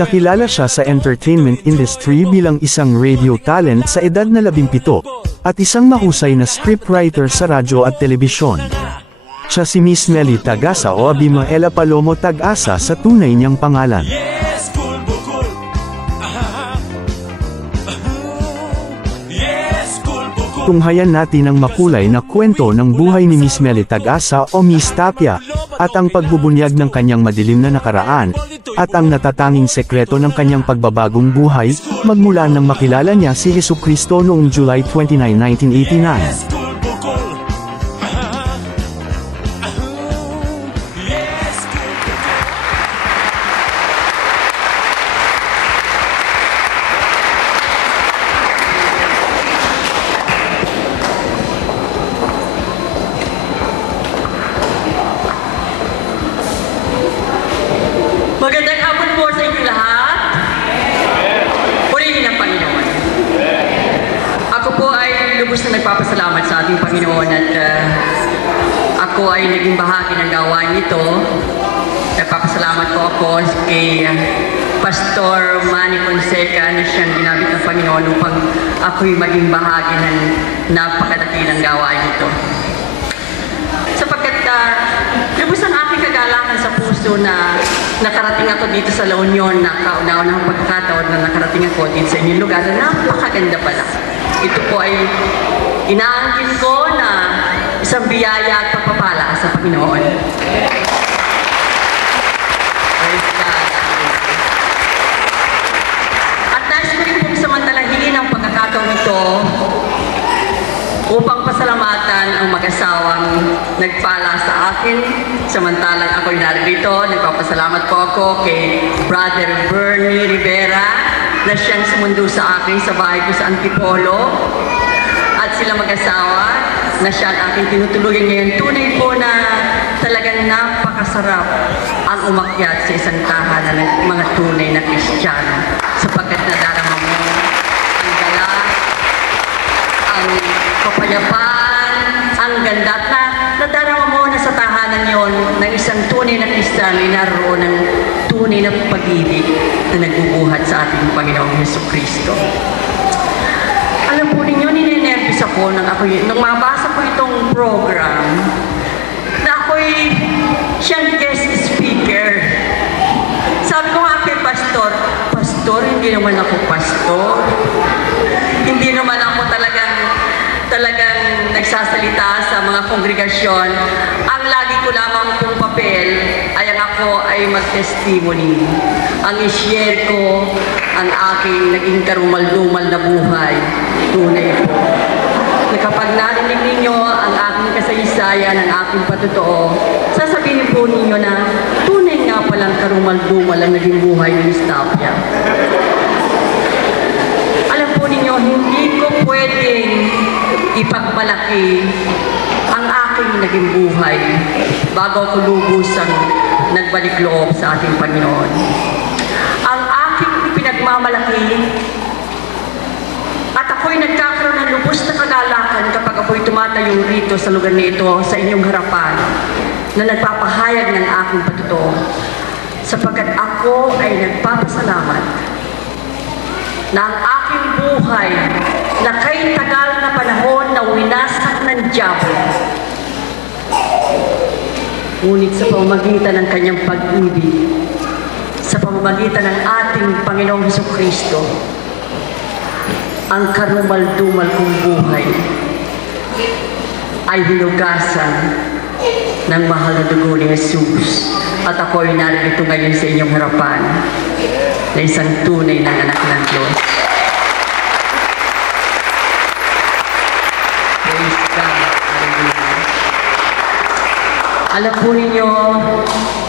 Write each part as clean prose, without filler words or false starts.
Nakilala siya sa entertainment industry bilang isang radio talent sa edad na 17, at isang mahusay na scriptwriter sa radyo at telebisyon. Siya si Miss Mely Tag-asa o Abimaela Palomo Tag-asa sa tunay niyang pangalan. Tunghayan natin ang makulay na kwento ng buhay ni Miss Mely Tag-asa o Miss Tapia, at ang pagbubunyag ng kanyang madilim na nakaraan, at ang natatanging sekreto ng kanyang pagbabagong buhay, magmula nang makilala niya si Jesucristo noong July 29, 1989. Magandang hapon po sa inyo lahat. Purihin ang Panginoon. Ako po ay lubos na nagpapasalamat sa ating Panginoon at ako ay naging bahagi ng gawain nito. Nagpapasalamat po ako kay Pastor Manny Fonseca na siyang ginamit ng Panginoon upang ako'y maging bahagi ng napakadakilang gawain nito. Sapagkat lubos ang aking kagalakan sa puso na nakarating ako dito sa La Union, na kauna-unahang pagkakataon na nakarating ako dito sa inyong lugar na napakaganda pala. Ito po ay inaangkin ko na isang biyaya at pagpapala sa Panginoon. Praise God. At nais ko rin pong samantalahin ang pagkakataon ito upang pasalamatan ang mag-asawang nagpala sa akin. Samantalang ako'y narito, nagpapasalamat po ako kay Brother Bernie Rivera na siyang sumundo sa akin sa bahay ko sa Antipolo. At sila mag-asawa na siya ang aking tinutuluyan ngayon. Tunay po na talagang napakasarap ang umakyat sa isang tahanan ng mga tunay na Kristiyano. Sapagkat nadarama mo ang gala, ang kapayapaan, ang ganda at nadarama mo na sa tahanan yon ng isang tunay na Kristiyano ay naroon ng tunay na pag-ibig na nagbubuhat sa ating Panginoong Jesucristo. Alam po ninyo, ninenervous ako nung mabasa ko itong program na ako'y siyang guest speaker. Sabi ko nga kay Pastor, hindi naman ako pastor. Hindi naman ako talagang nagsasalita sa mga kongregasyon. Ang lagi ko lamang pong papel ay ang ako ay mag-testimony. Ang i-share ko ang aking naging karumal-dumal na buhay. Tunay po. Na kapag narinig ninyo ang aking kasaysayan, ang aking patotoo, sasabihin po ninyo na tunay nga palang karumal-dumal ang naging buhay ni Miss Tapia. Alam po ninyo, hindi ko pwedeng ipagmalaki ang aking naging buhay bago ako lubusang nagbalik loob sa ating Panginoon. Ang aking ipinagmamalaki at ako'y nagkakaroon ng lubos na kagalakan kapag ako'y tumatayo rito sa lugar nito sa inyong harapan na nagpapahayag ng aking patotoo, sapagkat ako ay nagpapasalamat na ang aking buhay na kay tagal na panahon na winasak ng diabo, ngunit sa pamamagitan ng kanyang pag-ibig, sa pamamagitan ng ating Panginoong Jesucristo, ang karumal-dumal kong buhay ay hinugasan ng mahal na dugo ni Jesus. At ako ay narito ngayon sa inyong harapan na isang tunay na anak ng Diyos. Praise God. Alam po ninyo,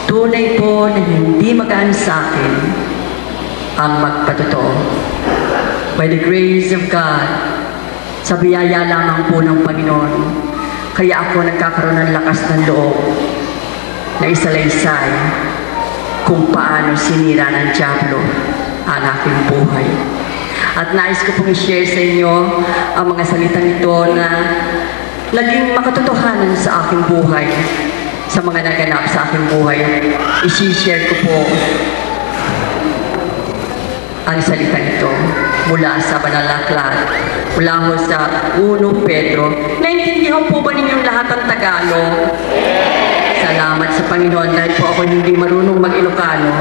tunay po na hindi magaan sa akin ang magpatotoo. By the grace of God, sa biyaya lamang po ng Panginoon, kaya ako nagkakaroon ng lakas ng loob na isalaysay kung paano sinira ng diablo ang aking buhay. At nais ko pong i-share sa inyo ang mga salitang ito na naging makatotohanan sa aking buhay, sa mga naganap sa aking buhay. I-share ko po ang salita nito mula sa banal na aklat, mula ho sa 1 Pedro. Naintindihan po ba ninyong lahat ang Tagalog? Salamat sa Panginoon dahil po ako hindi marunong mag-Ilocano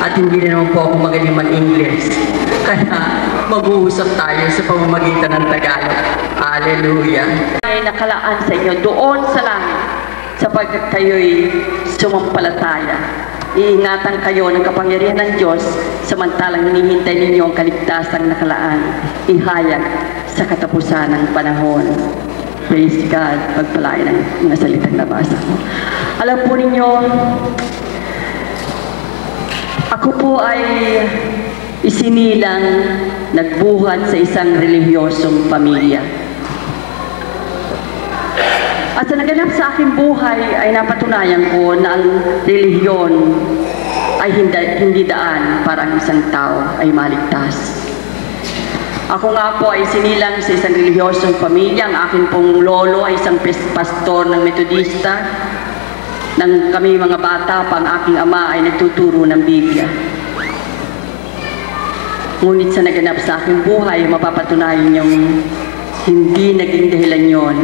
at hindi rin naman po ako magaling mag-English. Kaya mag-uusap tayo sa pamamagitan ng Tagalog. Hallelujah! Ay nakalaan sa inyo doon sa langit sapagkat kayo'y sumampalataya. Iingatan kayo ng kapangyarihan ng Diyos samantalang hinihintay ninyo ang kaligtasang nakalaan, ihayag sa katapusan ng panahon. Praise God, pagpalain ang mga salitang nabasa ko. Alam po ninyo, ako po ay isinilang nagbuhat sa isang relihiyosong pamilya. At sa naganap sa aking buhay ay napatunayan ko na ang relihiyon ay hindi daan para ang isang tao ay maligtas. Ako nga po ay sinilang sa isang relihiyosong pamilya. Ang akin pong lolo ay isang pastor ng Metodista. Nang kami mga bata pa, ang aking ama ay nagtuturo ng Biblia. Ngunit sa naganap sa aking buhay, mapapatunayan niyong hindi naging dahilan yon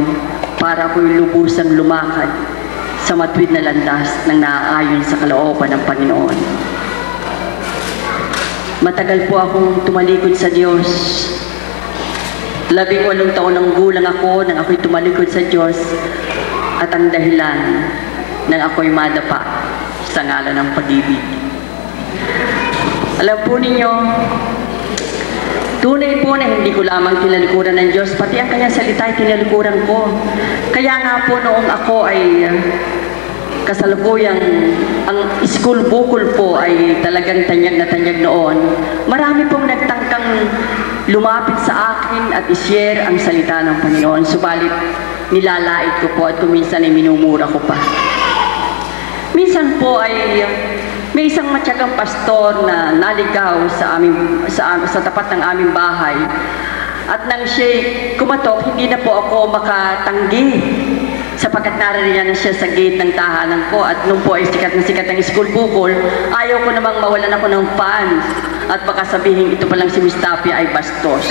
para ako'y lubusang lumakad sa matuwid na landas ng naaayon sa kalooban ng Panginoon. Matagal po akong tumalikod sa Diyos. 18 taon ng gulang ako nang ako'y tumalikod sa Diyos at ang dahilan nang ako'y madapa sa ngalan ng pag-ibig. Alam po ninyo, tunay po na hindi ko lamang tinalikuran ng Diyos, pati ang kanyang salita ay tinalikuran ko. Kaya nga po noong ako ay kasalukuyang ang school bukol po ay talagang tanyag na tanyag noon, marami pong nagtangkang lumapit sa akin at i-share ang salita ng Panginoon. Subalit nilalait ko po at kuminsan ay minumura ko pa. Minsan po ay may isang matyagang pastor na naligaw sa tapat ng aming bahay. At nang siya'y kumatok, hindi na po ako makatanggi sapagkat naririyan na siya sa gate ng tahanan ko. At nung po ay sikat na sikat ang school bukol, ayaw ko namang mawalan ako ng fans. At baka sabihin ito palang si Miss Tapia ay bastos.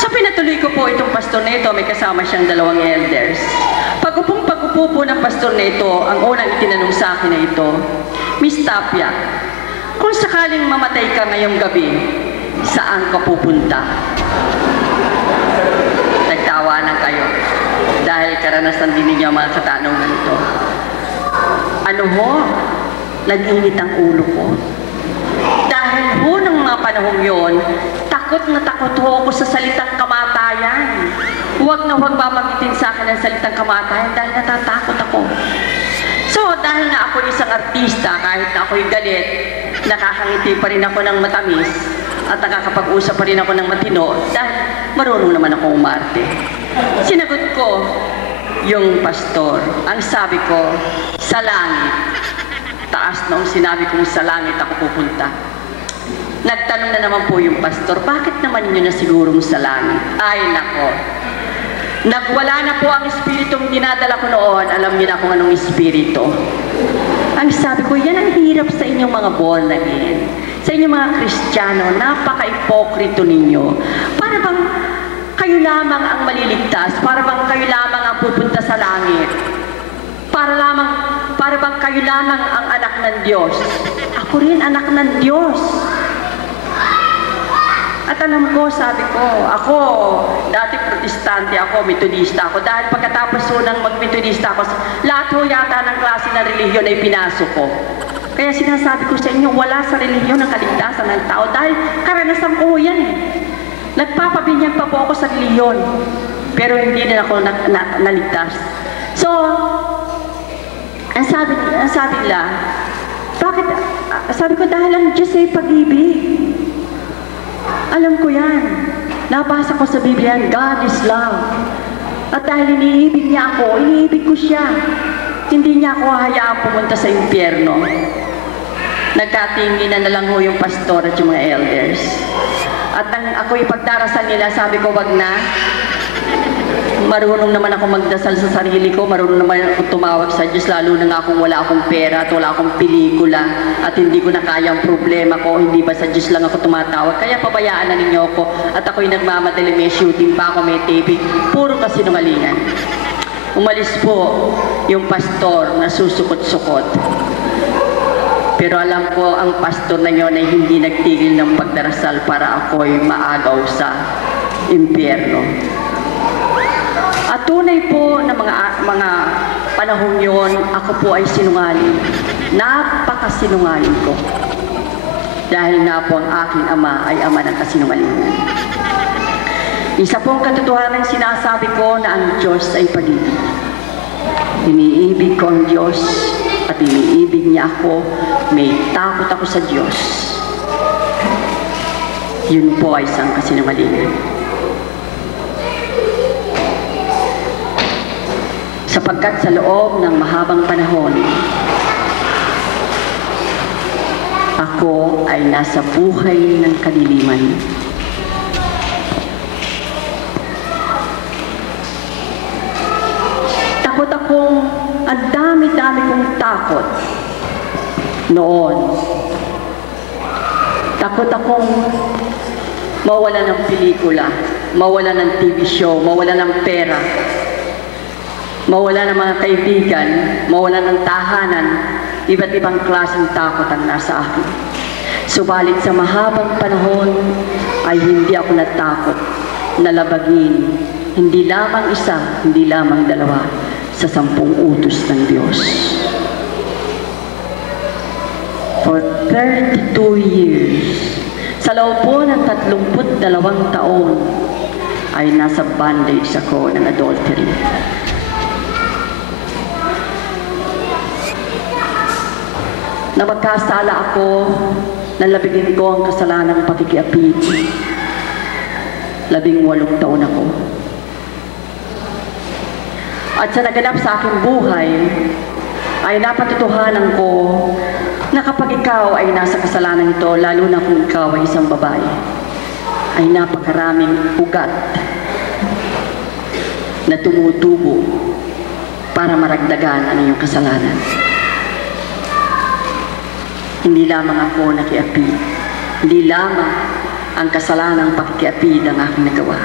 So pinatuloy ko po itong pastor na ito, may kasama siyang 2 elders. Pag-upo po ng pastor na ito, ang unang itinanong sa akin na ito, Miss Tapia, kung sakaling mamatay ka ngayong gabi, saan ka pupunta? Nagtawanan kayo dahil karanasan din ninyo mga katanungan ito. Ano ho? Nag-init ang ulo ko. Dahil ho ng mga panahong yon, takot na takot ho ako sa salitang kamatayan. Huwag na huwag babanggitin sa akin ang salitang kamatayan dahil natatakot ako. So, dahil na ako isang artista, kahit na ako'y galit, nakakangiti pa rin ako ng matamis at nakakapag-usap pa rin ako ng matino dahil marunong naman ako umarte. Sinagot ko yung pastor. Ang sabi ko, sa langit. Taas noong sinabi kong sa langit ako pupunta. Nagtanong na naman po yung pastor, bakit naman yun na sigurong sa langit? Ay, nako. Nagwala na po ang espiritong dinadala ko noon. Alam niyo na kung anong espiritu. Ang sabi ko, yan ang hirap sa inyong mga born again. Sa inyong mga Kristiyano, napaka-ipokrito ninyo. Para bang kayo lamang ang maliligtas? Para bang kayo lamang ang pupunta sa langit? Para bang kayo lamang ang anak ng Diyos? Ako rin anak ng Diyos. At alam ko, sabi ko, ako, dati protestante ako, metodista ako. Dahil pagkatapos ko nang mag-metodista ako, lahat ho yata ng klase ng relihiyon ay pinasok ko. Kaya sinasabi ko sa inyo, wala sa relihiyon ang kaligtasan ng tao. Dahil karanasan ko yan eh. Nagpapabinyag pa po ako sa relihiyon. Pero hindi na ako naligtas. So, ang sabi nila, bakit? Sabi ko, dahil ang Diyos ay pag-ibig. Alam ko yan. Nabasa ko sa Biblia, God is love. At dahil iniibig niya ako, iniibig ko siya. Hindi niya ako hayaang pumunta sa impyerno. Nagkatinginan na lang ho yung pastor at yung mga elders. At nang ako ipagdarasal nila, sabi ko, wag na. Marunong naman ako magdasal sa sarili ko, marunong naman ako tumawag sa Diyos, lalo na nga kung wala akong pera at wala akong pelikula at hindi ko na kaya ang problema ko, hindi ba sa Diyos lang ako tumatawag. Kaya pabayaan na ninyo ako at ako'y nagmamadali, may shooting pa ako, may taping, puro kasinungalingan. Umalis po yung pastor na susukot-sukot. Pero alam ko ang pastor na yun ay hindi nagtigil ng pagdarasal para ako'y maagaw sa impyerno. At tunay po na mga panahon yon, ako po ay sinungaling. Napakasinungaling ko. Dahil nga po ang aking ama ay ama ng kasinungalingan. Isa pong katotohanan sinasabi ko na ang Diyos ay pag-ibig. Iniibig ko ang Diyos at iniibig niya ako. May takot ako sa Diyos. Yun po ay isang kasinungalingan. Sapagkat sa loob ng mahabang panahon, ako ay nasa buhay ng kadiliman. Takot akong, ang dami-dami kong takot noon. Takot akong mawala ng pelikula, mawala ng TV show, mawala ng pera, mawala ng mga kaibigan, mawala ng tahanan, iba't ibang klaseng takot ang nasa akin. Subalit sa mahabang panahon ay hindi ako natakot na labagin, hindi lamang isa, hindi lamang dalawa, sa 10 utos ng Diyos. For 32 years, sa loob po ng 32 taon, ay nasa bondage ako ng adultery. Na magkasala ako, nalabigin ko ang kasalanang pakikiapid. 18 taon ako. At sa naganap sa aking buhay, ay napatutuhanan ko na kapag ikaw ay nasa kasalanan ito, lalo na kung ikaw ay isang babae, ay napakaraming ugat na tumutubo para maragdagan ang iyong kasalanan. Hindi lamang ako nakiapid. Hindi lamang ang kasalanang pakikiapid ang aking nagawa.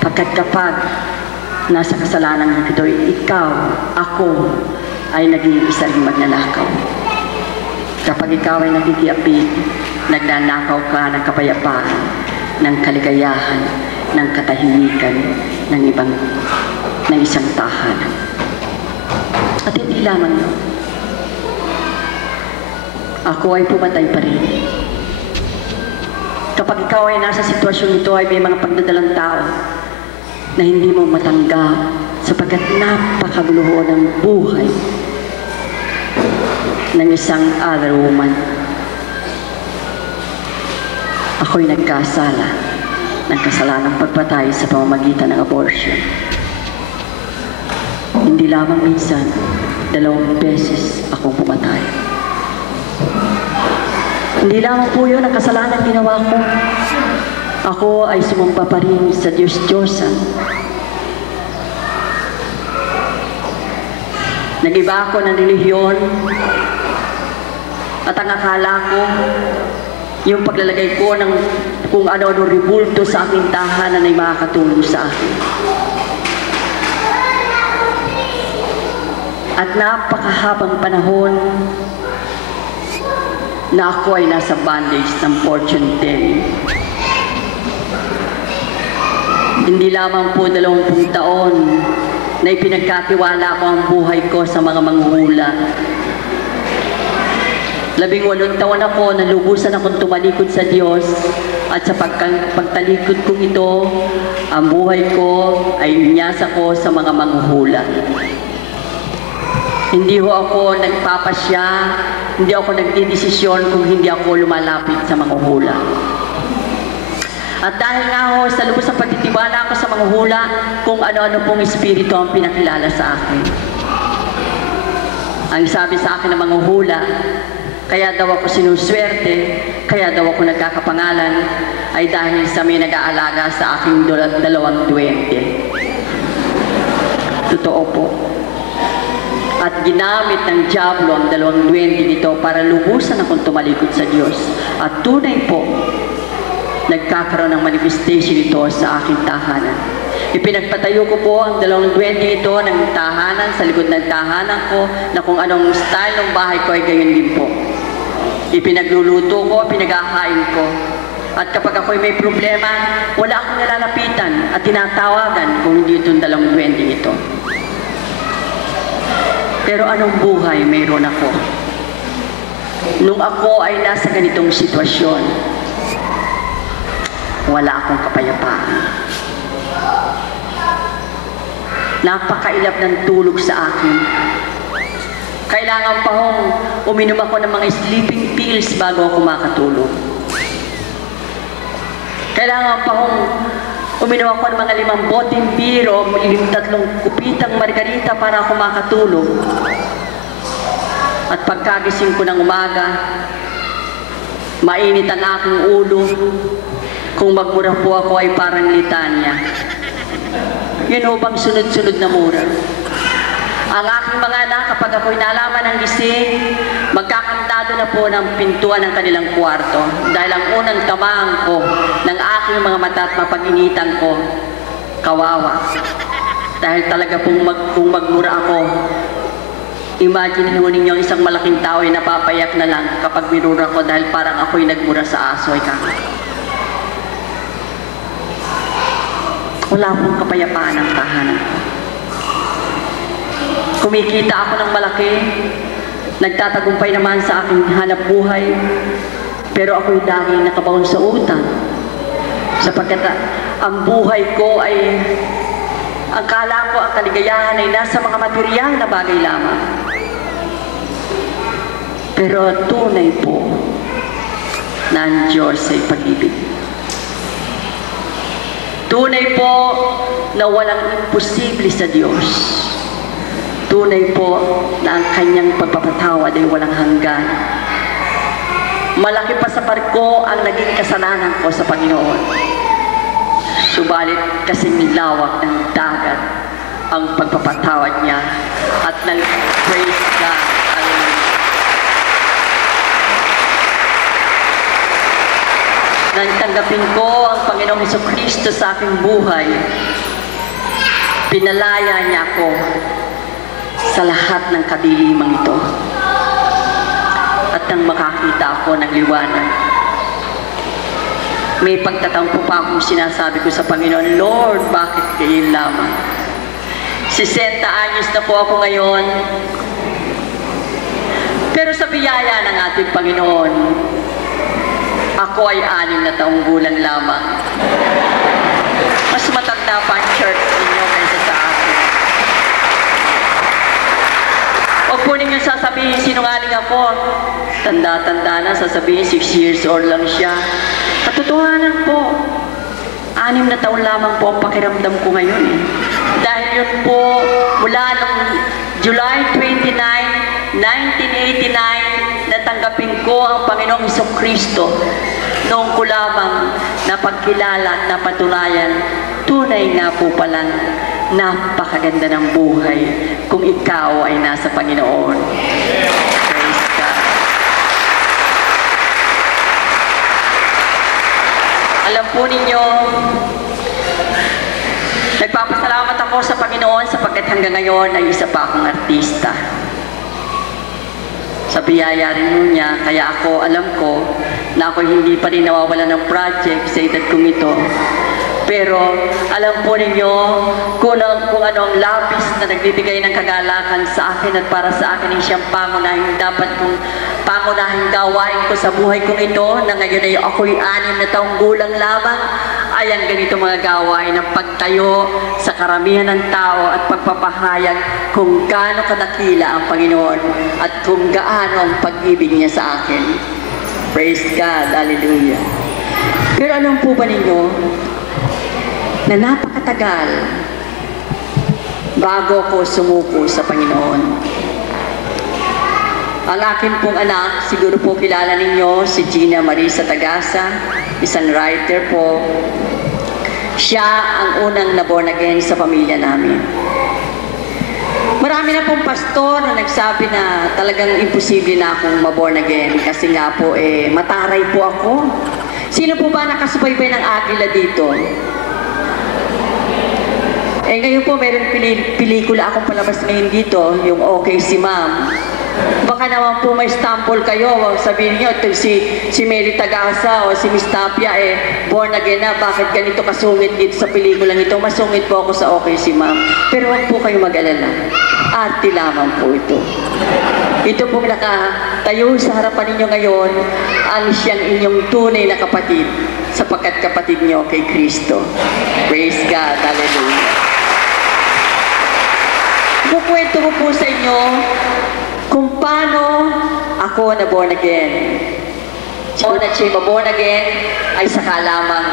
Pagkat kapag nasa kasalanan ito, ikaw, ako, ay naging isa rin magnanakaw. Kapag ikaw ay nakikiapid, nagnanakaw ka ng kapayapaan, ng kaligayahan, ng katahimikan, ng isang tahanan. At hindi lamang yun. Ako ay pumatay pa rin. Kapag ikaw ay nasa sitwasyon ito, ay may mga pagdadalang tao na hindi mo matanggap sapagkat napakaguluho ng buhay ng isang other woman. Ako'y nagkasala ng kasalanang pagpatay sa pamamagitan ng abortion. Hindi lamang minsan, 2 beses akong pumatay. Hindi lamang po yun ang kasalanan ginawa ko. Ako ay sumamba pa rin sa Diyos-Diyosan. Nag-iba ako ng relihiyon at ang akala ko, yung paglalagay ko ng kung ano-ano ribulto sa aking tahanan ay makakatulong sa akin. At napakahabang panahon na ako ay nasa bondage ng fortune telling. Hindi lamang po 20 taon na ipinagkatiwala ko ang buhay ko sa mga manghuhula. 18 taon ako, nalubusan akong tumalikod sa Diyos at sa pagtalikod kong ito, ang buhay ko ay inyasa ko sa mga manghuhula. Hindi ho ako nagpapasya, hindi ako nagdidesisyon kung hindi ako lumalapit sa manghuhula. At dahil nga ho, sa lubos ng pagtitiwala ako sa manghuhula, kung ano-ano pong espiritu ang pinakilala sa akin. Ang sabi sa akin ng manghuhula, kaya daw ako sinuswerte, kaya daw ako nagkakapangalan, ay dahil sa may nag-aalaga sa aking 2 duwende. Totoo po. At ginamit ng Diablo ang dalawang duwende nito para lubusan akong tumalikod sa Diyos. At tunay po, nagkakaroon ng manifestation ito sa aking tahanan. Ipinagpatayo ko po ang dalawang duwende ito ng tahanan, sa likod ng tahanan ko, na kung anong style ng bahay ko ay gayon din po. Ipinagluluto ko, pinaghahain ko. At kapag ako'y may problema, wala akong nalalapitan at tinatawagan kung hindi itong dalawang duwende ito. Pero anong buhay mayroon ako? Nung ako ay nasa ganitong sitwasyon, wala akong kapayapaan. Napakailap ng tulog sa akin. Kailangan pa hong uminom ako ng mga sleeping pills bago ako makatulog. Kailangan pa hong uminom ako ng mga 5 boteng beer o 3 kupitang margarita para ako makatulog. At pagkagising ko ng umaga, mainit ang aking ulo. Kung magmura po ako ay parang litanya. Yun ho bang sunod-sunod na mura? Ang aking mga anak, kapag ako'y nalaman ng gising, magkakantado na po ng pintuan ng kanilang kwarto. Dahil ang unang tamaan ko ng aking mga mata at mapag-initan ko, kawawa. Dahil talaga kung magmura ako, imagine ho ninyo isang malaking tao ay napapayak na lang kapag minura ko dahil parang ako'y nagmura sa aso. Wala pong kapayapaan ang tahanan ko. Kumikita ako ng malaki, nagtatagumpay naman sa aking hanap buhay, pero ako'y laging nakabaon sa utang. Sapagkat ang buhay ko ay, akala ko ang kaligayahan ay nasa mga materyal na bagay lamang. Pero tunay po na ang Diyos ay pag-ibig. Tunay po na walang imposible sa Diyos. Tunay po na ang kanyang pagpapatawad ay walang hanggan. Malaki pa sa barko ang naging kasalanan ko sa Panginoon. Subalit kasing lawak ng dagat ang pagpapatawad niya at praise God. Hallelujah. Nang tanggapin ko ang Panginoong Jesucristo sa aking buhay, pinalaya niya ako sa lahat ng kadilimang ito. At nang makakita ako ng liwanag, may pagtatampo pa akong sinasabi ko sa Panginoon, Lord, bakit kayo lamang? 60 anyos na po ako ngayon. Pero sa biyaya ng ating Panginoon, ako ay 6 na taong gulang lamang. Mas matanda pa ang church ninyo kaysa sa akin. Huwag po ninyo sasabihin, sinungaling ako. Tanda-tanda na, sasabihin 6 years old lang siya. Katotohanan po, 6 na taon lamang po ang pakiramdam ko ngayon eh. Dahil yun po, mula noong July 29, 1989, natanggapin ko ang Panginoong Jesucristo. Noong ko lamang napagkilala at napatunayan, tunay nga po palang napakaganda ng buhay kung ikaw ay nasa Panginoon. Praise God. Alam po ninyo, nagpapasalamat ako sa Panginoon sapagkat hanggang ngayon ay isa pa akong artista. Sa biyaya rin niya, kaya ako alam ko na ako hindi pa rin nawawala ng project sa edad kong ito. Pero alam po ninyo kung ano ang labis na nagbibigay ng kagalakan sa akin at para sa akin ay siyang pangunahing dapat kong pangunahing gawain ko sa buhay kong ito na ngayon ay ako'y 6 na taong gulang lamang. Ay ang ganito mga gawain ng pagtayo sa karamihan ng tao at pagpapahayag kung gaano kadakila ang Panginoon at kung gaano ang pag-ibig niya sa akin. Praise God, hallelujah. Pero alam po ba ninyo na napakatagal bago ko sumuko sa Panginoon? Ang akin pong anak, siguro po kilala ninyo, si Gina Marisa Tagasa, isang writer po. Siya ang unang na-born again sa pamilya namin. Marami na pong pastor na nagsabi na talagang imposible na akong maborn again kasi nga po mataray po ako. Sino po ba nakasubaybay ng Agila dito? Ngayon po meron pelikula akong palabas ngayon dito, yung Okay Si Ma'am. Baka naman po may sample kayo, sabihin nyo, si Meli Tagasa o si Miss Tapia born again na, bakit ganito kasungit dito sa pelikulang ito? Masungit po ako sa Okay Si Ma'am. Pero huwag po kayong mag-alala. Arte lamang po ito. Ito pong nakatayo sa harapan ninyo ngayon, ang siyang inyong tunay na kapatid, sapagkat kapatid nyo kay Kristo. Praise God. Hallelujah. Kukwento ko po sa inyo kung paano ako na born again. So, na siya born again ay saka lamang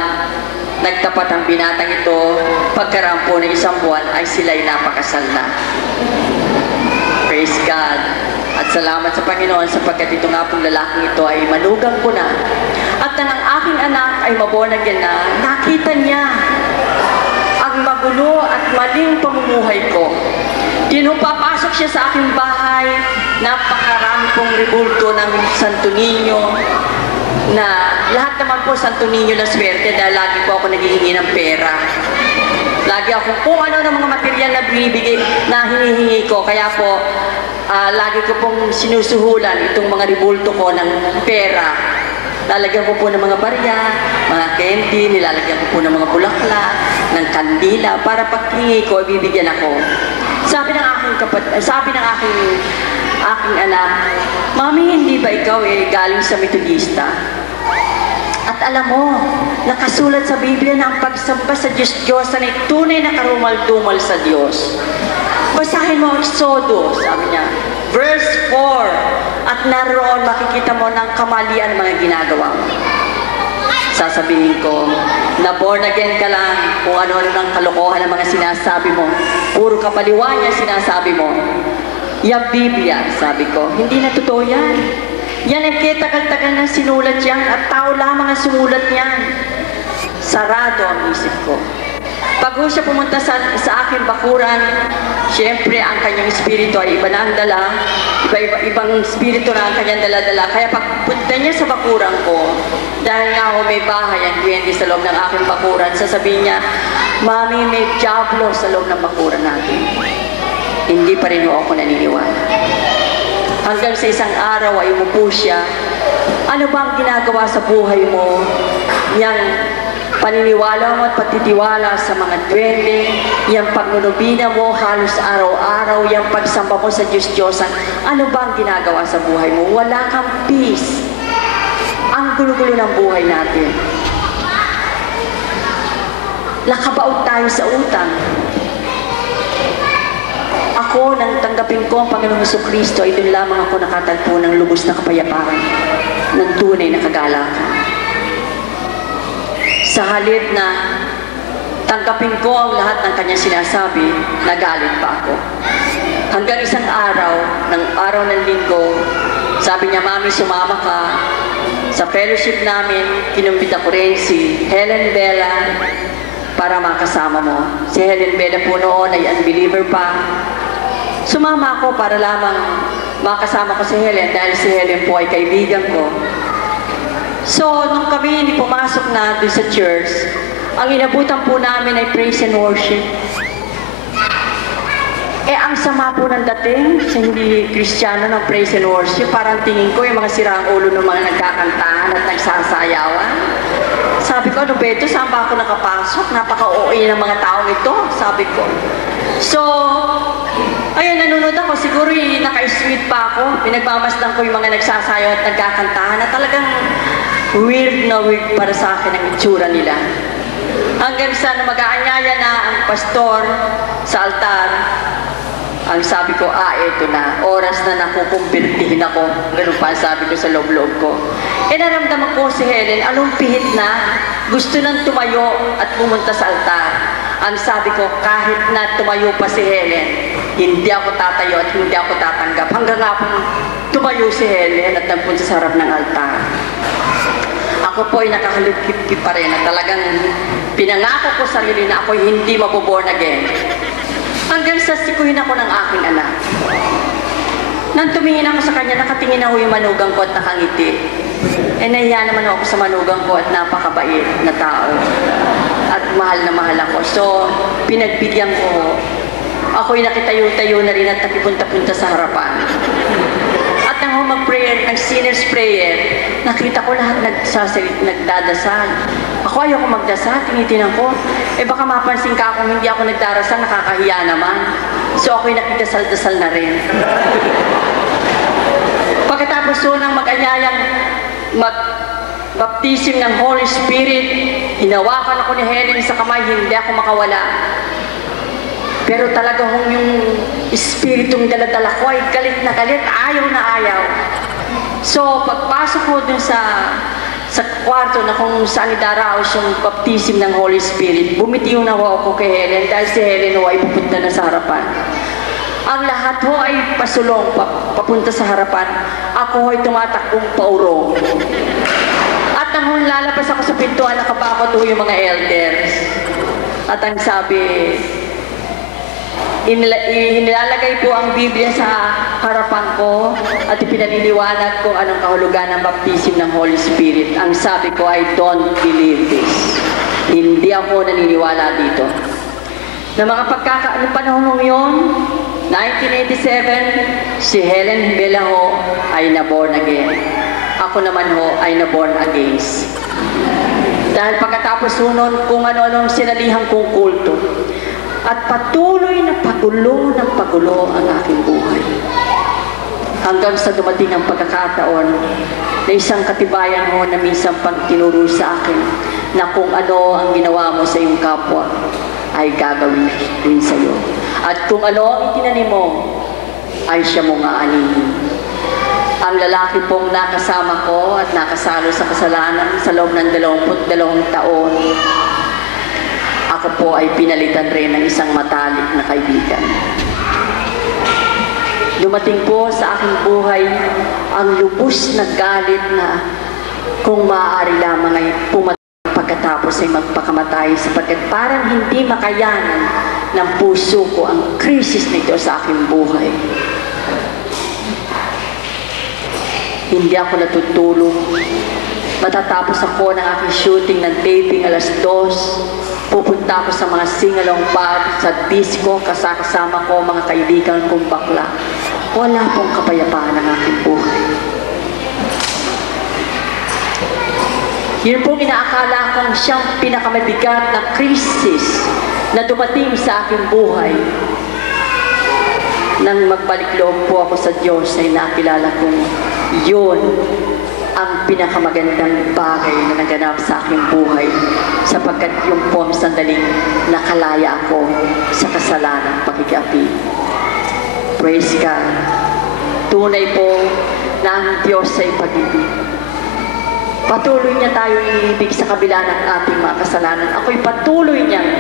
nagtapat ang binatang ito. Pagkaraan po ng isang buwan ay sila'y napakasal na. Praise God. At salamat sa Panginoon sapagkat ito nga pong lalaking ito ay manugang ko na. At nang ang aking anak ay maborn again na, nakita niya ang magulo at maling pamumuhay ko. Papasok siya sa aking bahay, napakarami pong rebulto ng Santo Niño, na lahat naman po Santo Niño na swerte dahil lagi po ako naghihingi ng pera. Lagi ako kung ano ng mga material na binibigay, na hinihingi ko, kaya po lagi ko pong sinusuhulan itong mga rebulto ko ng pera. Lalagyan ko po ng mga barya, mga candy, nilalagyan ko po ng mga bulaklak, ng kandila, para paghingi ko, ibibigyan ako. Sabi ng aking anak, Mami, hindi ba ikaw galing sa Metodista? At alam mo, nakasulat sa Biblia na ang pagsamba sa Diyos ay tunay na karumal-dumal sa Diyos. Basahin mo ang Exodus, sabi niya, verse 4, at naroon makikita mo ng kamalian mga ginagawa mo. Sasabihin ko, na born again ka lang, kung ano-ano ng kalokohan ng mga sinasabi mo. Puro kapaliwan yan sinasabi mo. Yung Biblia, sabi ko, hindi na totoo yan. Yan ay kitagal-tagal na sinulat yan at tao lamang ang sumulat yan. Sarado ang isip ko. Pag siya pumunta sa aking bakuran, siyempre ang kanyang espiritu ay iba na ang dala, ibang espiritu na ang kanyang dala-dala. Kaya pag punta niya sa bakuran ko, dahil nga ako may bahay ang duwende sa loob ng aking bakuran, sasabihin niya, Mami, may diablo sa loob ng bakuran natin. Hindi pa rin ako naniniwala. Hanggang sa isang araw ay umupo siya, ano ba ang ginagawa sa buhay mo? Yang paniniwala mo at pagtitiwala sa mga duwende, yung pagnunubina mo halos araw-araw, yung pagsamba mo sa Diyos-Diyosan, ano ba ang ginagawa sa buhay mo? Wala kang peace. Ang gulo-gulo ng buhay natin. Nakabaot tayo sa utang. Ako, nang tanggapin ko ang Panginoong Jesucristo, ay doon lamang ako nakatagpo ng lubos na kapayapaan, ng tunay na kagalakan. Sa halip na tanggapin ko ang lahat ng kanyang sinasabi, nagalit pa ako. Hanggang isang araw, ng linggo, sabi niya, Mami, sumama ka. Sa fellowship namin, kinumbita ko rin si Helen Bella para makasama mo. Si Helen Bella po noon ay unbeliever pa. Sumama ako para lamang makasama ko si Helen dahil si Helen po ay kaibigan ko. So, nung kami pumasok na doon sa church, ang inabutan po namin ay praise and worship. Ang sama po ng dating sa hindi Kristiyano ng praise and worship, parang tingin ko yung mga sirang ulo ng mga nagkakantahan at nagsasayawan. Sabi ko, ano ba ito? Saan ba ako nakapasok? Napaka-OA ng mga taong ito, sabi ko. So, ayun, nanonood ako. Siguro naka-sweet pa ako. Pinagmamasdan ko yung mga nagsasayaw at nagkakantahan na talagang weird na weird para sa akin ang itsura nila. Hanggang sa na mag-aanyaya na ang pastor sa altar, ang sabi ko, ito na, oras na nakukumpirtihin ako. Ganun pa ang sabi ko sa loob-loob ko. Naramdaman ko si Helen, anong pihit na, gusto nang tumayo at pumunta sa altar. Ang sabi ko, kahit na tumayo pa si Helen, hindi ako tatayo at hindi ako tatanggap. Hanggang nga pong tumayo si Helen at nagpunta sa harap ng altar. Ako po ay nakahalukip pa rin at talagang pinangako ko sarili na ako hindi maboborn again. Hanggang sa sikuhin ako ng aking anak. Nang tumingin ako sa kanya, nakatingin ako yung manugang ko at nakangiti. Nahiya naman ako sa manugang ko at napakabait na tao. At mahal na mahal ako. So, pinagbigyan ko. Ako'y nakitayo-tayo na rin at nakipunta-punta sa harapan. At nang mag-prayer, ng sinner's prayer, nakita ko lahat nagdadasal. Ako ayoko magdasal, tinitinan ko. Baka mapansin ka kung hindi ako nagdarasal, nakakahiya naman. So ako'y nakidasal-dasal na rin. Pagkatapos so ng mag-anyayang mag-baptism ng Holy Spirit, hinawakan ako ni Helen sa kamay, hindi ako makawala. Pero talaga yung espiritong daladala ko ay galit na galit, ayaw na ayaw. So pagpasok ko dun sa kwarto na kung saan idaraos yung baptism ng Holy Spirit, bumitiw na ako kay Helen dahil si Helen ay pupunta na sa harapan. Ang lahat ho ay pasulong, papunta sa harapan. Ako ay tumatakbong paurong. At nang lalabas ako sa pintuan, nakabakot ho yung mga elders. At ang sabi, inilalagay po ang Biblia sa harapan ko at ipinaliliwanag kung anong kahulugan ng baptism ng Holy Spirit. Ang sabi ko ay, don't believe this. Hindi ako naniniwala dito. Na mga noong panahon yun, 1987, si Helen Bella ho ay na-born again. Ako naman ho ay na-born against. Dahil pagkatapos nun, kung ano-anong sinalihan kong kulto. At patuloy na pagulo ng pagulo ang aking buhay. Hanggang sa dumating ang pagkakataon na isang katibayan mo na minsan pang tinuro sa akin na kung ano ang ginawa mo sa iyong kapwa ay gagawin rin sa iyo. At kung ano ang itinanim mo ay siya mong aaninin. Ang lalaki pong nakasama ko at nakasalo sa kasalanan sa loob ng 22 taon, ako po ay pinalitan rin ng isang matalik na kaibigan. Dumating po sa aking buhay ang lubos na galit na kung maaari lamang ay pumatay pagkatapos ay magpakamatay sapagkat parang hindi makayanan ng puso ko ang krisis nito sa aking buhay. Hindi ako natutulog. Matatapos ako ng aking shooting ng taping alas 2. Pupunta ako sa mga sing-along pub, sa disco, kasama ko mga kaibigan kong bakla. Wala pong kapayapaan ang aking buhay. Yun pong inaakala kong siyang pinakamabigat na krisis na dumating sa aking buhay. Nang magbalik loob po ako sa Diyos ay nakilala kong yun ang pinakamagandang bagay na naganap sa aking buhay sapagkat yung po ang sandaling nakalaya ako sa kasalanang pakikiapi. Praise God. Tunay po na ang Diyos ay pag-ibig. Patuloy niya tayo iniibig sa kabila ng ating mga kasalanan. Ako'y patuloy niyang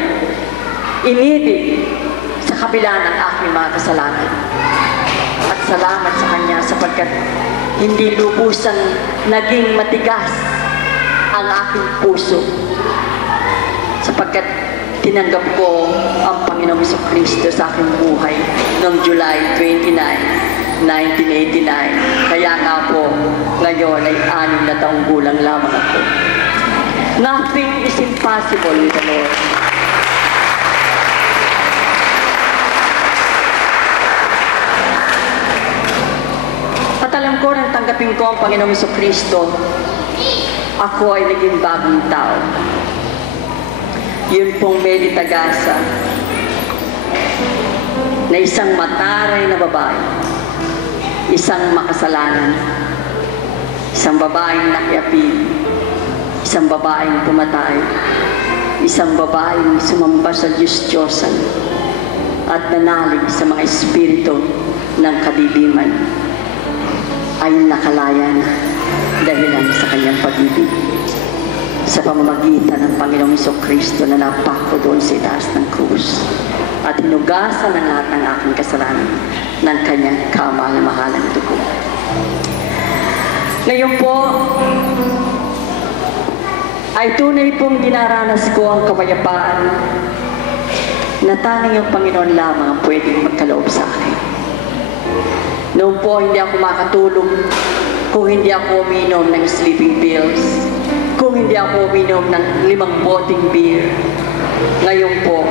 inibig sa kabila ng aking mga kasalanan. At salamat sa Kanya sapagkat hindi lubusan naging matigas ang aking puso. Sapagkat tinanggap ko ang Panginoong Jesucristo sa aking buhay noong July 29, 1989. Kaya nga po, ngayon ay 6 na taong gulang lamang ako. Nothing is impossible with the Lord. At alam ko nang tanggapin ko ang Panginoong Jesucristo, ako ay naging bagong tao. Yun pong Meli Tagasa na isang mataray na babae, isang makasalanan, isang babaeng nakiapid, isang babaeng pumatay, isang babaeng sumamba sa Diyos-Diyosan at nanalig sa mga espiritu ng kadiliman ay nakalaya na dahilan sa kanyang pag-ibig sa pamamagitan ng Panginoong Jesucristo na napako doon sa itaas ng krus at hinugasan ng lahat ng aking kasalanan ng kanyang kamahal-mahalang dugo. Ngayon po ay tunay pong dinaranas ko ang kapayapaan na tanging ang Panginoon lamang ang pwedeng magkaloob sa akin. Noon po, hindi ako makatulog kung hindi ako uminom ng sleeping pills, kung hindi ako uminom ng 5 boteng beer. Ngayon po,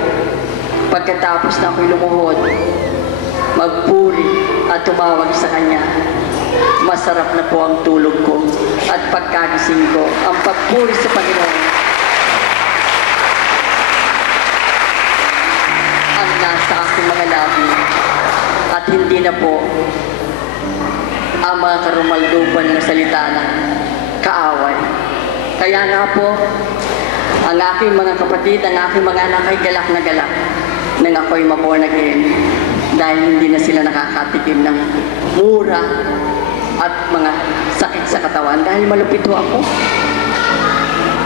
pagkatapos na ako'y lumuhod, magpuri at tumawag sa Kanya, masarap na po ang tulog ko at pagkagising ko, ang pagpuri sa Panginoon ang nasa aking mga labi at hindi na po ang mga karumalduban ng salita ng kaaway. Kaya nga po, ang aking mga kapatid, ang aking mga anak ay galak na galak nang ako'y ma-born again dahil hindi na sila nakakatikim ng mura at mga sakit sa katawan dahil malupit ho ako.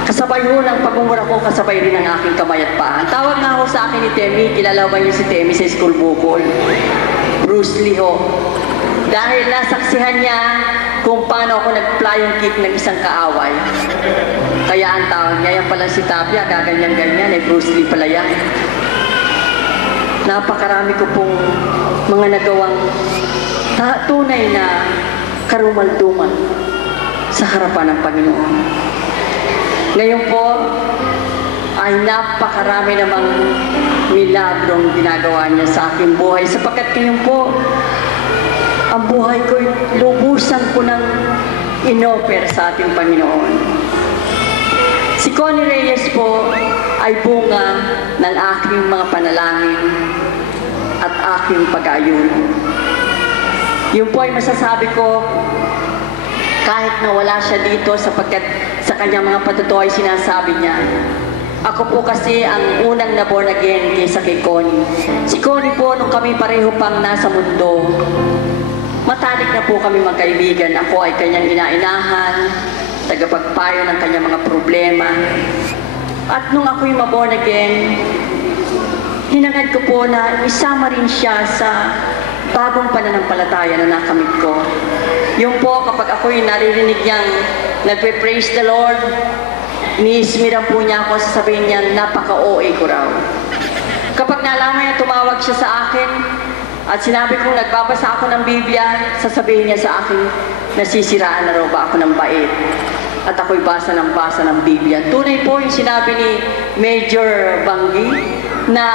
Kasabay ho ng pagmumura ko, kasabay rin ang aking kamay at paa. Ang tawag nga ho sa akin ni Temi, kilala ba niyo si Temi sa school bukol? Bruce Lee ho. Dahil nasaksihan niya kung paano ako nag-flying kick ng isang kaaway. Kaya ang tawag niya, yan pala si Tapia, gaganyan-ganyan, Bruce Lee pala yan. Napakarami ko pong mga nagawang tunay na karumalduman sa harapan ng Panginoon. Ngayon po, ay napakarami namang milagrong ginagawa niya sa aking buhay sapagkat ngayon po, ang buhay ko lubusan ko ng inoffer sa ating Panginoon. Si Connie Reyes po ay bunga ng aking mga panalangin at aking pag-aayuno. Yun po ay masasabi ko kahit na wala siya dito sapagkat sa kanyang mga patutuo ay sinasabi niya. Ako po kasi ang unang na-born again kaysa kay Connie. Si Connie po nung kami pareho pang nasa mundo, matalik na po kami magkaibigan. Ako ay kanyang inainahan, tagapagpayo ng kanyang mga problema. At nung ako'y ma-born again, hinangad ko po na isama rin siya sa bagong pananampalataya na nakamit ko. Yung po, kapag ako'y naririnig niyang nagpe-praise the Lord, iniismiran po niya ako, sasabihin niya, napaka-OA ko raw. Kapag nalaman niya, tumawag siya sa akin, at sinabi kong nagbabasa ako ng Biblia, sasabihin niya sa akin, nasisiraan na raw ba ako ng bait? At ako'y basa ng Biblia. Tunay po yung sinabi ni Major Banggi na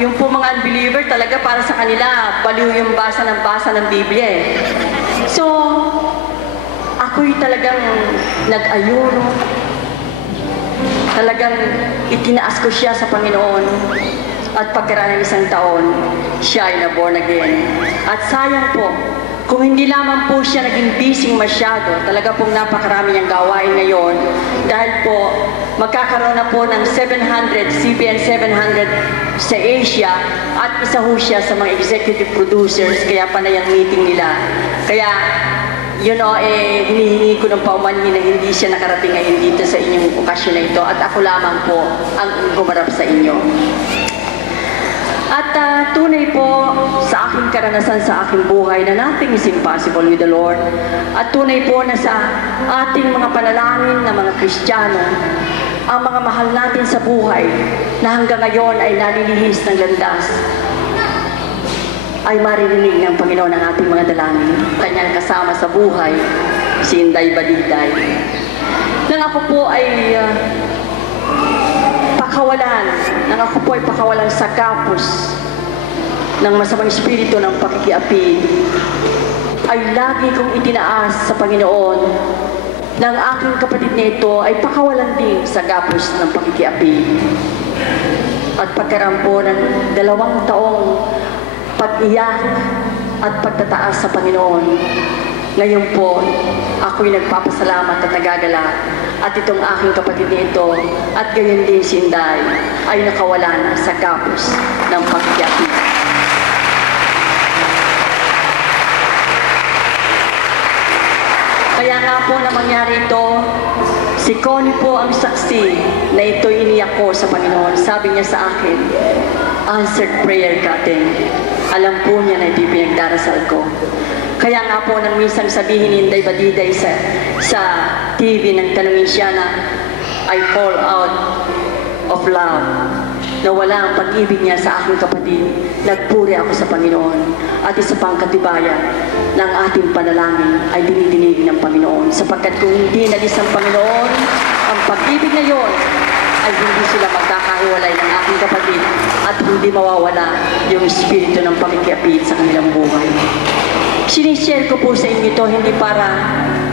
yung po mga unbeliever talaga para sa kanila, baliw yung basa ng Biblia eh. So, ako'y talagang nag-ayuno. Talagang itinaas ko siya sa Panginoon. At pagkaraan ng 1 taon, siya ay na-born again. At sayang po, kung hindi lamang po siya naging busy masyado, talaga pong napakarami niyang gawain ngayon, dahil po magkakaroon na po ng 700, CBN 700 sa Asia, at isa ho siya sa mga executive producers, kaya panay ang meeting nila. Kaya, hinihingi ko ng paumanhin na hindi siya nakarating ngayon dito sa inyong okasyon na ito, at ako lamang po ang gumarap sa inyo. At tunay po sa aking karanasan sa aking buhay na nothing is impossible with the Lord. At tunay po na sa ating mga panalangin na mga Kristiyano, ang mga mahal natin sa buhay na hanggang ngayon ay nalilihis ng landas, ay maririnig ng Panginoon ang ating mga dalangin. Kanyang kasama sa buhay, si Inday Badiday. Nang ako po ay nang ako po ay pakawalan sa kapos ng masamang espiritu ng pakikiapi, ay lagi kong itinaas sa Panginoon ng aking kapatid nito ay pakawalan din sa kapos ng pakikiapi. At pagkarampo ng 2 taong pag-iyak at pagtataas sa Panginoon, ngayon po, ako'y nagpapasalamat at nagagalak. At itong aking kapatid nito, at gayon din si Inday, ay nakawala na sa kapos ng pagkiyapi. Kaya nga po na mangyari ito, si Connie po ang saksi na ito'y iniyak ko sa Panginoon. Sabi niya sa akin, answered prayer ka din. Alam po niya na ito'y pinagdarasal ko. Kaya nga po nang minsan sabihin ni Inday Badiday sa TV nang tanungin siya na I fall out of love. nawala ang pag-ibig niya sa aking kapatid, nagpuri ako sa Panginoon. At isa pang katibayan ng ating panalangin ay dinidinig ng Panginoon. Sapagkat kung hindi nalis ng Panginoon, ang pag-ibig na yon ay hindi sila magkakahiwalay ng aking kapatid at hindi mawawala yung espiritu ng pakikiapid sa kanilang buhay. Sinishare ko po sa inyo ito, hindi para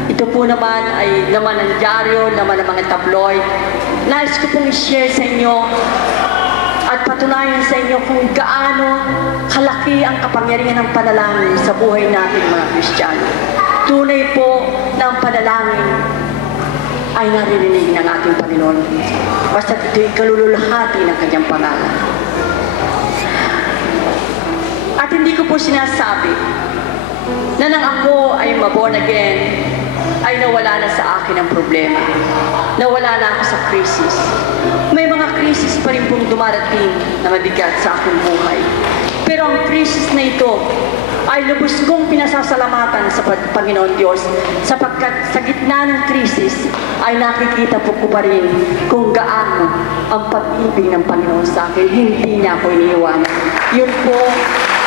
ito po naman ay laman ng dyaryo, laman ng mga tabloid. Nais ko pong i-share sa inyo at patunayan sa inyo kung gaano kalaki ang kapangyarihan ng panalangin sa buhay natin mga Kristiyano. Tunay po ng panalangin ay naririnig ng ating Panginoon. Basta ito'y kalululhati ng kanyang pangalan. At hindi ko po sinasabi na nang ako ay maborn again, ay nawala na sa akin ang problema. Nawala na ako sa krisis. May mga krisis pa rin pong dumarating na mabigat sa aking buhay. Pero ang krisis na ito ay lubos kong pinasasalamatan sa Panginoon Diyos sapagkat sa gitna ng krisis ay nakikita po ko pa rin kung gaano ang pag-ibig ng Panginoon sa akin. Hindi niya ako iniiwanan. Yun po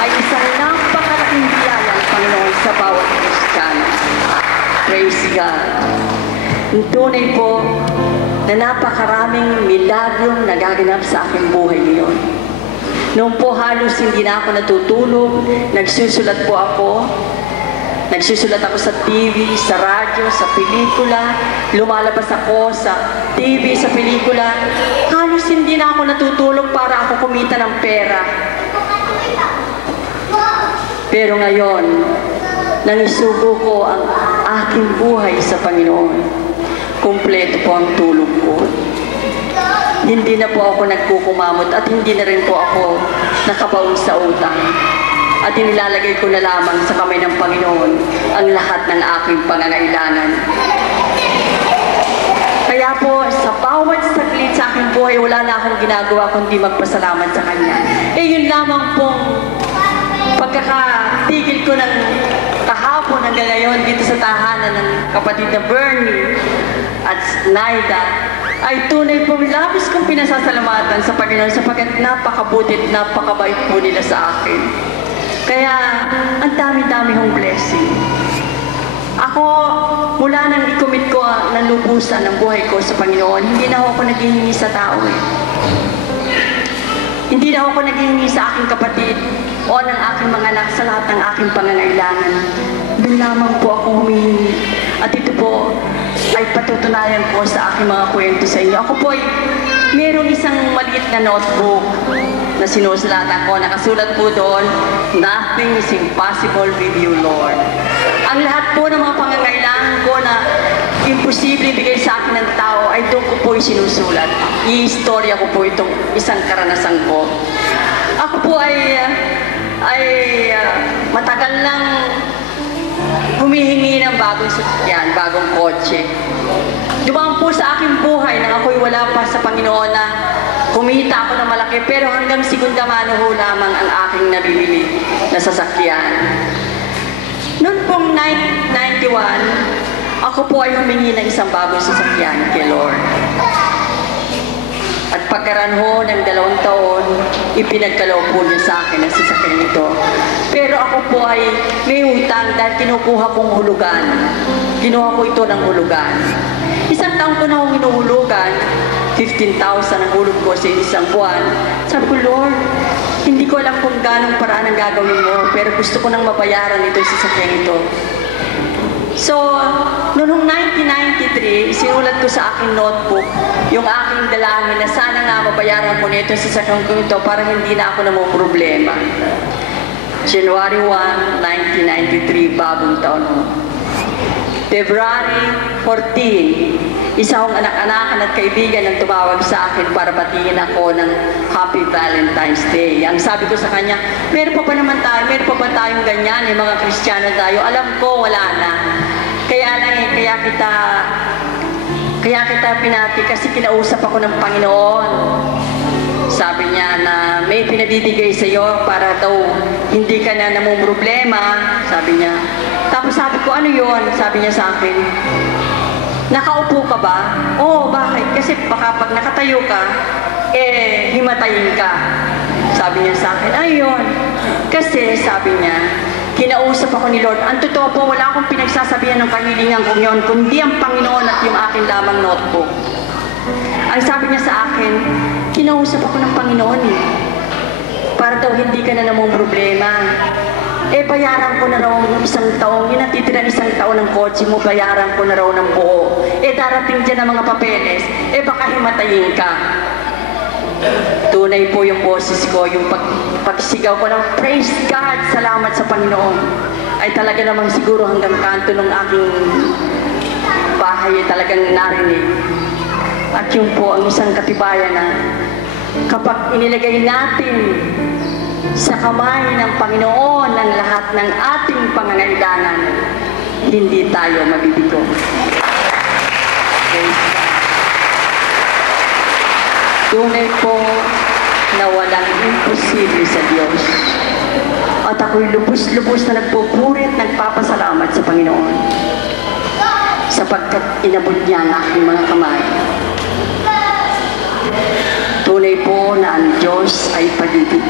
ay isang napakalaking biyaya ng Panginoon sa bawat Kristiyano. Praise God. Tunay po na napakaraming milagrong nagaganap sa aking buhay ngayon. Noon po halos hindi na ako natutulog, nagsusulat po ako. Nagsusulat ako sa TV, sa radyo, sa pelikula. Lumalabas ako sa TV, sa pelikula. Halos hindi na ako natutulog para ako kumita ng pera. Pero ngayon, nang isugo ko ang aking buhay sa Panginoon, kumpleto po ang tulog ko. Hindi na po ako nagkukumamot at hindi na rin po ako nakabaon sa utang. At inilalagay ko na lamang sa kamay ng Panginoon ang lahat ng aking pangangailangan. Kaya po, sa bawat saglit sa aking buhay, wala na akong ginagawa kundi magpasalamat sa Kanya. Yun lamang pong pagkakatigil ko ng kahapon hanggang ngayon dito sa tahanan ng kapatid na Bernie at Naida, ay tunay po labis kong pinasasalamatan sa Panginoon sapagkat napakabuti at napakabait po nila sa akin. Kaya ang dami-dami hong blessing. Ako, mula nang i-commit ko ng lubusan ng buhay ko sa Panginoon, hindi na ako naghihingi sa tao eh. Hindi na ako naghihingi sa aking kapatid o ng aking mga anak sa lahat ng aking pangangailangan. Doon lamang po ako humihingi. At ito po ay patutunayan ko sa aking mga kwento sa inyo. Ako po ay mayroong isang maliit na notebook na sinusulatan ko. Nakasulat po doon, "Nothing is impossible with you, Lord." Ang lahat po ng mga pangangailangan ko na imposible ibigay sa akin ng tao ay doon ko po sinusulat. I-istorya ko po itong isang karanasan ko. Ako po ay matagal lang humihingi ng bagong sasakyan, bagong kotse. Dumaan po sa aking buhay nang ako'y wala pa sa Panginoon na kumita ako ng malaki, pero hanggang segunda mano ho lamang ang aking nabibili na sasakyan. Noon pong 1991, ako po ay humingi ng isang bagong sasakyan kay Lord. At pagkaraan ho ng 2 taon, ipinagkaloob po niya sa akin ang sasakyan ito. Pero ako po ay may utang dahil kinukuha kong hulugan. Kinuha ko ito ng hulugan. Isang taon ko na akong hinuhulugan, 15,000 ang hulog ko sa isang buwan. Sabi ko, Lord, hindi ko alam kung ganong paraan ang gagawin mo, pero gusto ko nang mabayaran ito sa sasakyan ito. So, noong 1993, sinulat ko sa aking notebook yung aking dalangin na sana nga mabayaran ko nito sa sasakyan ko ito para hindi na ako namumroblema. January 1, 1993, bagong taon ho. February 14, isa akong anak-anakan at kaibigan ang tumawag sa akin para batiin ako ng Happy Valentine's Day. Ang sabi ko sa kanya, meron pa ba tayong ganyan, mga Kristiyano tayo? Alam ko, wala na. Kaya kita pinati kasi kinausap ako ng Panginoon. Sabi niya na may pinabibigay sa iyo para daw hindi ka na namumroblema, sabi niya. Tapos sabi ko, ano yon? Sabi niya sa akin, nakaupo ka ba? Oo, bakit? Kasi baka pag nakatayo ka, himatayin ka. Sabi niya sa akin, ayun. Kasi sabi niya, kinausap ako ni Lord. Ang totoo po, wala akong pinagsasabihan ng kahilingan kong yun, kundi ang Panginoon at yung aking lamang notebook. Ang sabi niya sa akin, kinausap ako ng Panginoon eh. Para daw hindi ka na namang problema. Bayaran ko na raw ng isang taong, yung natitira isang taon ng kotse mo, bayaran ko na raw ng buo. Darating dyan ang mga papeles, baka himatayin ka. Tunay po yung boses ko, yung pagsigaw ko ng praise God, salamat sa Panginoon, ay talaga namang siguro hanggang kanto ng aking bahay ay talagang narinig. At yun po ang isang katibayan na kapag inilagay natin sa kamay ng Panginoon ang lahat ng ating pangangailangan, hindi tayo mabibigo. Tunay po na walang imposible sa Diyos. At ako'y lubos-lubos na nagpupurit, nagpapasalamat sa Panginoon sapagkat inabot niya ang aking mga kamay. Tunay po na ang Diyos ay pag-ibig.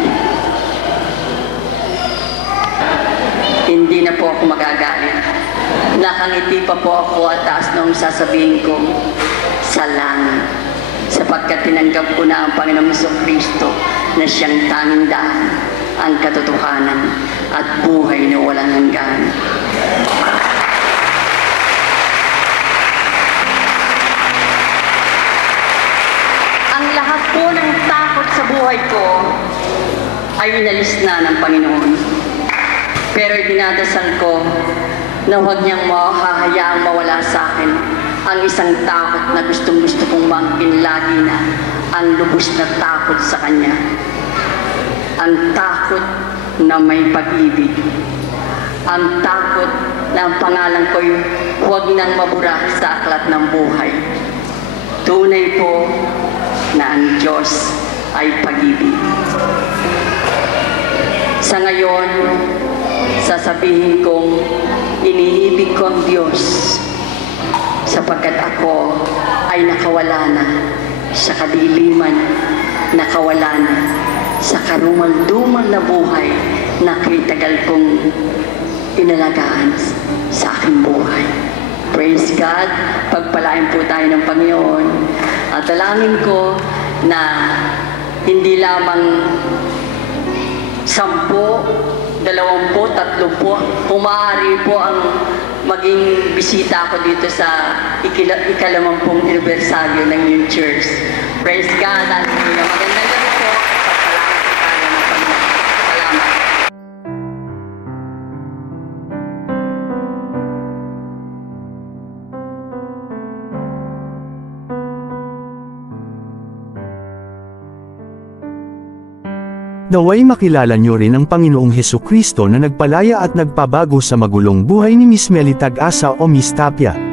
Hindi na po ako magagalit. Nakangiti pa po ako at taas nung sasabihin ko, salamat. Sapagkat tinanggap ko na ang Panginoong Jesucristo na siyang tanging daan, ang katotohanan at buhay na walang hanggan. Ang lahat po ng takot sa buhay ko ay inalis na ng Panginoon. Pero dinadasal ko na huwag niyang hahayaang mawala sa akin ang isang takot na gustong-gusto kong maangkin lagi na ang lubos na takot sa Kanya. Ang takot na may pag-ibig. Ang takot na ang pangalan ko'y huwag nang mabura sa aklat ng buhay. Tunay po na ang Diyos ay pag-ibig. Sa ngayon, sasabihin kong iniibig ko ang Diyos sapagkat ako ay nakawala na sa kadiliman, nakawala na sa karumal-dumal na buhay na kitagal kong inalagaan sa aking buhay. Praise God, pagpalain po tayo ng Panginoon at dalangin ko na hindi lamang 10, 20, 30, kung maaari po ang maging bisita ako dito sa ikalawampung anibersaryo ng New Church. Praise God, hallelujah. Magandang gabi po. Pagpalain po tayo ng Panginoon. Salamat. Naway makilala nyo rin ang Panginoong Hesukristo na nagpalaya at nagpabago sa magulong buhay ni Miss Meli Tag-asa o Miss Tapia.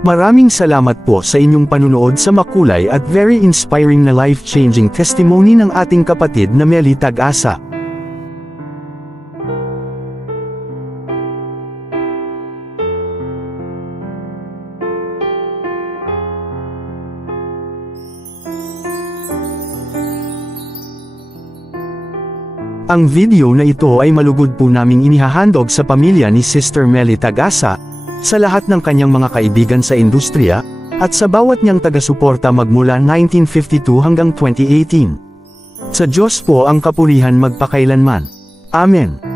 Maraming salamat po sa inyong panunood sa makulay at very inspiring na life-changing testimony ng ating kapatid na Meli Tag-asa. Ang video na ito ay malugod po naming inihahandog sa pamilya ni Sister Meli Tag-asa, sa lahat ng kanyang mga kaibigan sa industriya, at sa bawat niyang taga-suporta magmula 1952 hanggang 2018. Sa Diyos po ang kapurihan magpakailanman. Amen.